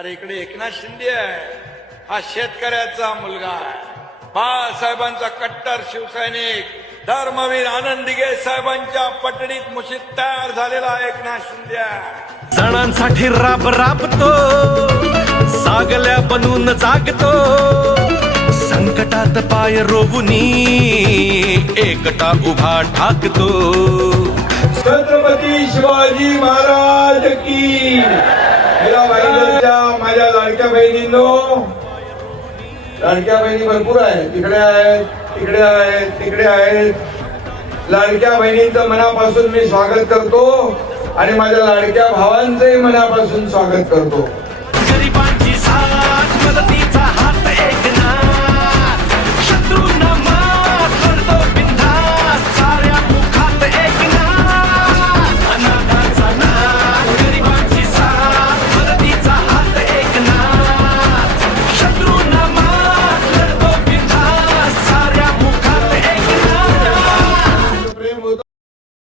अरे इकडे एकनाथ शिंदे आहे, हा शेतकऱ्याचा मुलगा आहे, बाळासाहेबांचा कट्टर शिवसैनिक, धर्मवीर आनंद दिघे साहेबांच्या पटडीत मुशीत तयार झालेला एकनाथ शिंदे आहे. सणांसाठी राब राबतो, सागल्या बनून जागतो, संकटात पाय रोवुनी एकटा उभा ठाकतो. छत्रपती शिवाजी महाराज की. माझ्या लाडक्या बहिणींनो, लाडक्या बहिणी भरपूर आहेत, तिकडे आहेत, तिकडे आहेत, तिकडे आहेत. लाडक्या बहिणींचं मनापासून मी स्वागत करतो आणि माझ्या लाडक्या भावांचंही मनापासून स्वागत करतो.